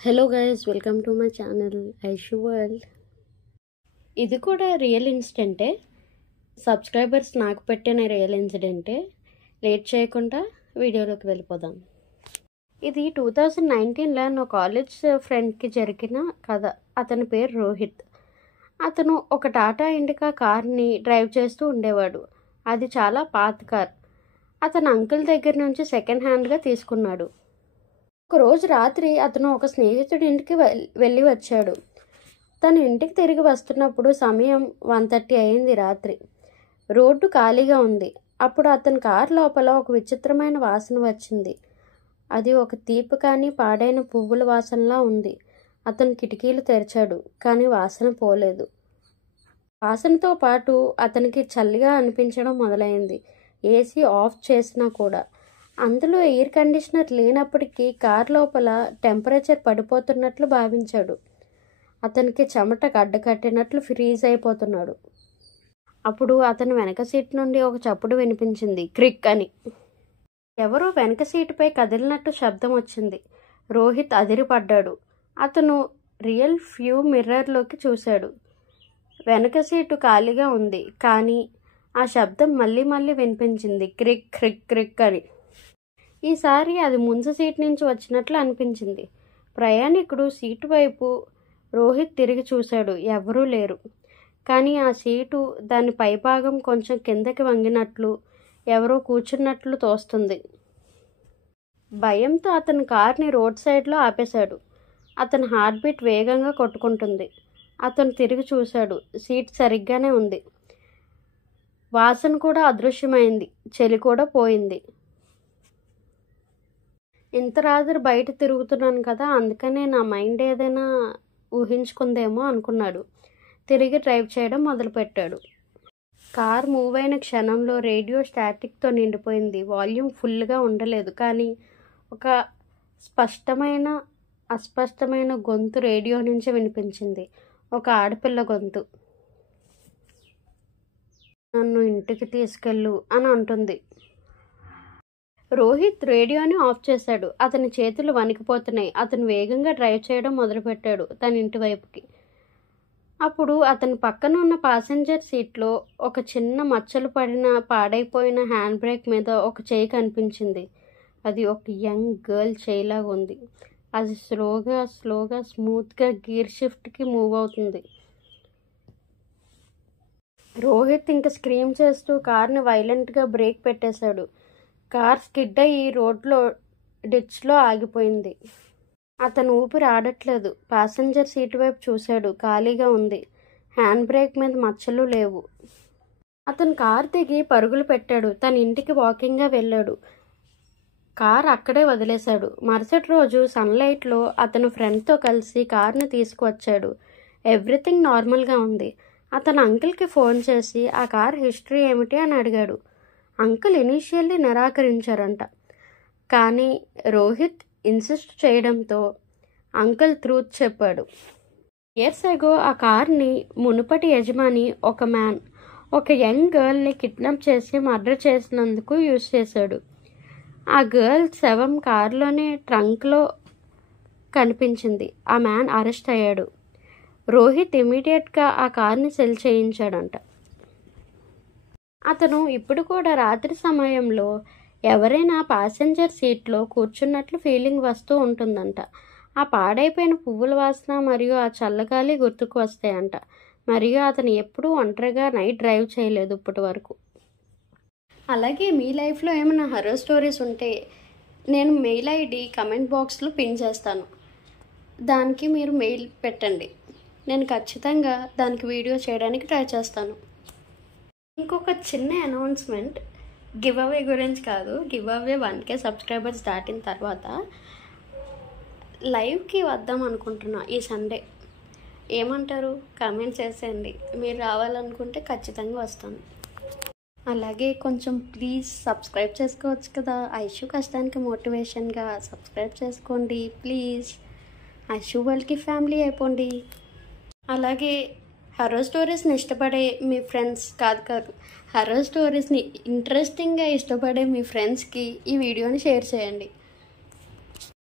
Hello guys, welcome to my channel Aishu world. ఇది కూడా real ఇన్సిడెంటే. Subscribers నాకు పెట్టిన రియల్ ఇన్సిడెంటే. లేట్ చేయకుండా వీడియోలోకి వెళ్ళిపోదాం. ఇది 2019లో నా కాలేజ్ ఫ్రెండ్కి జరిగిన కథ. అతని పేరు రోహిత్. అతను ఒక టాటా ఇండికా కార్ని డ్రైవ్ చేస్తూ ఉండేవాడు. అది చాలా పాత కార్. అతను అంకుల్ దగ్గర నుంచి సెకండ్ హ్యాండ్గా తీసుకున్నాడు. ఒకరోజు రాత్రి అతను ఒక స్నేహితుడి ఇంటికి వెళ్ళి వచ్చాడు. తను ఇంటికి తిరిగి వస్తున్నప్పుడు సమయం 1:30 అయింది రాత్రి. రోడ్డు ఖాళీగా ఉంది. అప్పుడు అతని కారు లోపల ఒక విచిత్రమైన వాసన వచ్చింది. అది ఒక తీపి కానీ పాడైన పువ్వుల వాసనలా ఉంది. అతను కిటికీలు తెరిచాడు, కానీ వాసన పోలేదు. వాసనతో పాటు అతనికి చలిగా అనిపించడం మొదలైంది. ఏసీ ఆఫ్ చేసినా కూడా. అందులో ఎయిర్ కండిషనర్ లేనప్పటికీ కార్ లోపల టెంపరేచర్ పడిపోతున్నట్లు భావించాడు. అతనికి చెమట గడ్డకట్టినట్లు ఫ్రీజ్ అయిపోతున్నాడు. అప్పుడు అతని వెనక సీట్ నుండి ఒక చప్పుడు వినిపించింది, క్రిక్ అని. ఎవరో వెనక సీటుపై కదిలినట్టు శబ్దం వచ్చింది. రోహిత్ అదిరిపడ్డాడు. అతను రియల్ వ్యూ మిర్రర్లోకి చూశాడు. వెనక సీటు ఖాళీగా ఉంది, కానీ ఆ శబ్దం మళ్ళీ మళ్ళీ వినిపించింది, క్రిక్ క్రిక్ క్రిక్ అని. ఈసారి అది ముందు సీట్ నుంచి వచ్చినట్లు అనిపించింది. ప్రయాణికుడు సీటు వైపు రోహిత్ తిరిగి చూశాడు. ఎవరూ లేరు. కానీ ఆ సీటు దాని పైభాగం కొంచెం కిందకి వంగినట్లు, ఎవరో కూర్చున్నట్లు తోస్తుంది. భయంతో అతని కార్ని రోడ్ సైడ్లో ఆపేశాడు. అతని హార్ట్ బీట్ వేగంగా కొట్టుకుంటుంది. అతను తిరిగి చూశాడు. సీట్ సరిగ్గానే ఉంది. వాసన కూడా అదృశ్యమైంది. చలి కూడా పోయింది. ఇంత రాత్రి బయట తిరుగుతున్నాను కదా, అందుకనే నా మైండ్ ఏదైనా ఊహించుకుందేమో అనుకున్నాడు. తిరిగి డ్రైవ్ చేయడం మొదలుపెట్టాడు. కార్ మూవ్ అయిన క్షణంలో రేడియో స్టాటిక్తో నిండిపోయింది. వాల్యూమ్ ఫుల్గా ఉండలేదు, కానీ ఒక అస్పష్టమైన గొంతు రేడియో నుంచి వినిపించింది. ఒక ఆడపిల్ల గొంతు. నన్ను ఇంటికి తీసుకెళ్ళు అని అంటుంది. రోహిత్ రేడియోని ఆఫ్ చేశాడు. అతని చేతులు వణికిపోతున్నాయి. అతను వేగంగా డ్రైవ్ చేయడం మొదలుపెట్టాడు తన ఇంటి వైపుకి. అప్పుడు అతని పక్కన ఉన్న ప్యాసింజర్ సీట్లో ఒక చిన్న మచ్చలు పడిన పాడైపోయిన హ్యాండ్ బ్రేక్ మీద ఒక చేయి కనిపించింది. అది ఒక యంగ్ గర్ల్ చేయిలాగా ఉంది. అది స్లోగా స్మూత్గా గీర్ షిఫ్ట్కి మూవ్ అవుతుంది. రోహిత్ ఇంకా స్క్రీమ్ చేస్తూ కార్ని వైలెంట్గా బ్రేక్ పెట్టేశాడు. కార్ స్కిడ్ అయ్యి రోడ్లో డిచ్లో ఆగిపోయింది. అతను ఊపిరి ఆడట్లేదు. ప్యాసింజర్ సీటు వైపు చూశాడు. ఖాళీగా ఉంది. హ్యాండ్ బ్రేక్ మీద మచ్చలు లేవు. అతను కార్ దిగి పరుగులు పెట్టాడు. తన ఇంటికి వాకింగ్గా వెళ్ళాడు. కార్ అక్కడే వదిలేశాడు. మరుసటి రోజు సన్లైట్లో అతను ఫ్రెండ్తో కలిసి కార్ని తీసుకువచ్చాడు. ఎవ్రీథింగ్ నార్మల్గా ఉంది. అతను అంకుల్కి ఫోన్ చేసి ఆ కార్ హిస్టరీ ఏమిటి అని అడిగాడు. అంకుల్ ఇనీషియల్లీ నిరాకరించారంట. కానీ రోహిత్ ఇన్సిస్ట్ చేయడంతో అంకుల్ ట్రూత్ చెప్పాడు. ఇయర్స్ ఎగో ఆ కార్ని మునుపటి యజమాని ఒక యంగ్ గర్ల్ని కిడ్నాప్ చేసి మర్డర్ చేసినందుకు యూజ్ చేశాడు. ఆ గర్ల్ శవం కారులోనే ట్రంక్లో కనిపించింది. ఆ మ్యాన్ అరెస్ట్ అయ్యాడు. రోహిత్ ఇమీడియట్గా ఆ కార్ని సెల్ చేయించాడంట. అతను ఇప్పుడు కూడా రాత్రి సమయంలో ఎవరైనా ప్యాసింజర్ సీట్లో కూర్చున్నట్లు ఫీలింగ్ వస్తూ ఉంటుందంట. ఆ పాడైపోయిన పువ్వుల వాసన మరియు ఆ చల్లగాలి గుర్తుకు వస్తాయంట. మరియు అతను ఎప్పుడూ ఒంటరిగా నైట్ డ్రైవ్ చేయలేదు ఇప్పటి వరకు. అలాగే మీ లైఫ్లో ఏమైనా హర్రర్ స్టోరీస్ ఉంటే నేను మెయిల్ ఐడి కమెంట్ బాక్స్లో పిన్ చేస్తాను. దానికి మీరు మెయిల్ పెట్టండి. నేను ఖచ్చితంగా దానికి వీడియో చేయడానికి ట్రై చేస్తాను. ఇంకొక చిన్న అనౌన్స్మెంట్, గివ్ అవే గురించి కాదు. గివ్ అవే 1K సబ్స్క్రైబర్స్ దాటిన తర్వాత లైవ్కి వద్దాం అనుకుంటున్నా ఈ సండే. ఏమంటారు? కామెంట్ చేసేయండి. మీరు రావాలనుకుంటే ఖచ్చితంగా వస్తాను. అలాగే కొంచెం ప్లీజ్ సబ్స్క్రైబ్ చేసుకోవచ్చు కదా. ఐషు కష్టానికి మోటివేషన్గా సబ్స్క్రైబ్ చేసుకోండి ప్లీజ్. ఐషు వరల్డ్కి ఫ్యామిలీ అయిపోండి. అలాగే హర్రర్ స్టోరీస్ని ఇష్టపడే మీ ఫ్రెండ్స్ హర్రర్ స్టోరీస్ని ఇంట్రెస్టింగ్గా ఇష్టపడే మీ ఫ్రెండ్స్కి ఈ వీడియోని షేర్ చేయండి.